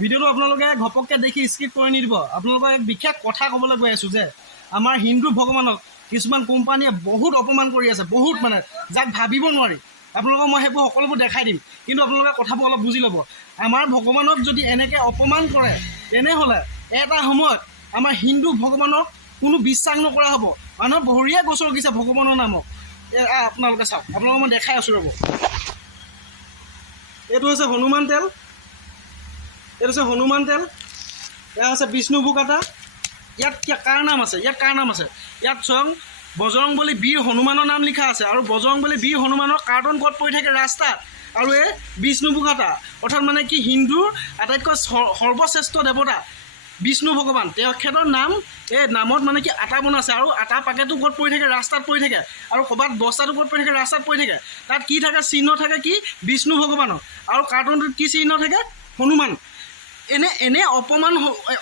ভিডিঅ'টো আপোনালোকে ঘপককৈ দেখি স্কিপ কৰি নিদিব। আপোনালোকক এক বিশেষ কথা ক'বলৈ গৈ আছোঁ যে আমাৰ হিন্দু ভগৱানক কিছুমান কোম্পানীয়ে বহুত অপমান কৰি আছে, বহুত মানে যাক ভাবিব নোৱাৰি। আপোনালোকক মই সেইবোৰ সকলোবোৰ দেখাই দিম, কিন্তু আপোনালোকে কথাবোৰ অলপ বুজি ল'ব। আমাৰ ভগৱানক যদি এনেকৈ অপমান কৰে তেনেহ'লে এটা সময়ত আমাৰ হিন্দু ভগৱানক কোনো বিশ্বাস নকৰা হ'ব। মানুহে বহৰীয়া গছকিছে ভগৱানৰ নামত। আপোনালোকে চাওক, আপোনালোকক মই দেখাই আছোঁ ৰ'ব। এইটো হৈছে হনুমান তেল, এইটো হৈছে হনুমান তেল, এয়া হৈছে বিষ্ণুভোগ আটা। ইয়াত কাৰ নাম আছে? ইয়াত স্বয়ং বজৰংবলী বীৰ হনুমানৰ নাম লিখা আছে, আৰু বজৰংবলী বীৰ হনুমানৰ কাৰ্টন ক'ত পৰি থাকে? ৰাস্তাত। আৰু এই বিষ্ণুভোগ আটা অৰ্থাৎ মানে কি হিন্দুৰ আটাইতকৈ সৰ্বশ্ৰেষ্ঠ দেৱতা বিষ্ণু ভগৱান, তেখেতৰ নাম, এই নামত মানে কি আটা বনোৱা আছে। আৰু আটা পাকেটো ক'ত পৰি থাকে? ৰাস্তাত পৰি থাকে। আৰু ক'ৰবাত বস্তাটো ক'ত পৰি থাকে? ৰাস্তাত পৰি থাকে। তাত কি থাকে? চিহ্ন থাকে কি? বিষ্ণু ভগৱানৰ। আৰু কাৰ্টনটোত কি চিহ্ন থাকে? হনুমান। এনে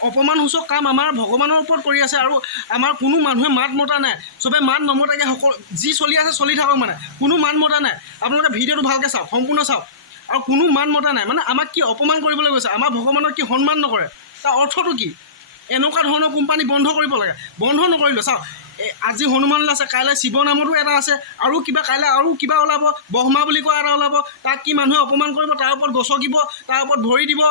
অপমানসূচক কাম আমাৰ ভগৱানৰ ওপৰত কৰি আছে, আৰু আমাৰ কোনো মানুহে মাত মতা নাই। চবেই মাত নমতাকৈ সকলো যি চলি আছে চলি থাকক, মানে কোনো মাত মতা নাই। আপোনালোকে ভিডিঅ'টো ভালকৈ চাওক, সম্পূৰ্ণ চাওক। আৰু কোনো মাত মতা নাই, মানে আমাক কি অপমান কৰিবলৈ গৈছে, আমাৰ ভগৱানক কি সন্মান নকৰে, তাৰ অৰ্থটো কি? এনেকুৱা ধৰণৰ কোম্পানী বন্ধ কৰিব লাগে। বন্ধ নকৰিলোঁ। চাওক, আজি হনুমান আছে, কাইলৈ শিৱ নামতো এটা আছে, আৰু কাইলৈ আৰু কিবা ওলাব, ব্ৰহ্মা বুলি কোৱা এটা ওলাব। তাক কি মানুহে অপমান কৰিব, তাৰ ওপৰত গছকিব, তাৰ ওপৰত ভৰি দিব।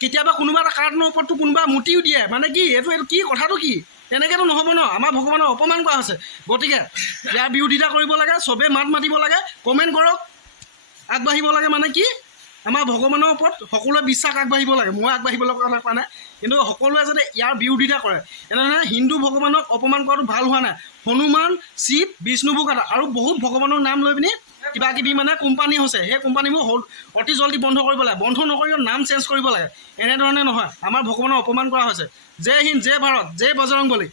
কেতিয়াবা কোনোবা এটা কাৰ্টনৰ ওপৰততো কোনোবা মুটিও দিয়ে। মানে কি এইটো কি কথাটো কি? তেনেকৈতো নহ'ব ন। আমাৰ ভগৱানক অপমান কৰা হৈছে, গতিকে ইয়াৰ বিৰোধিতা কৰিব লাগে। চবেই মাত মাতিব লাগে, কমেণ্ট কৰক, আগবাঢ়িব লাগে। মানে কি আমাৰ ভগৱানৰ ওপৰত সকলোৱে বিশ্বাস আগবাঢ়িব লাগে। মই আগবাঢ়িবলৈ কোৱা নাই, কিন্তু সকলোৱে যাতে ইয়াৰ বিৰোধিতা কৰে। এনেধৰণে হিন্দু ভগৱানক অপমান কৰাটো ভাল হোৱা নাই। হনুমান, শিৱ, বিষ্ণুভোগ আটা আৰু বহুত ভগৱানৰ নাম লৈ পিনি কিবা কিবি মানে কোম্পানী হৈছে, সেই কোম্পানীবোৰ অতি জল্দি বন্ধ কৰিব লাগে। বন্ধ নকৰিলেও নাম চেঞ্জ কৰিব লাগে। এনেধৰণে নহয়, আমাৰ ভগৱানক অপমান কৰা হৈছে। জয় হিন্দ, জয় ভাৰত, জয় বজৰংবলী।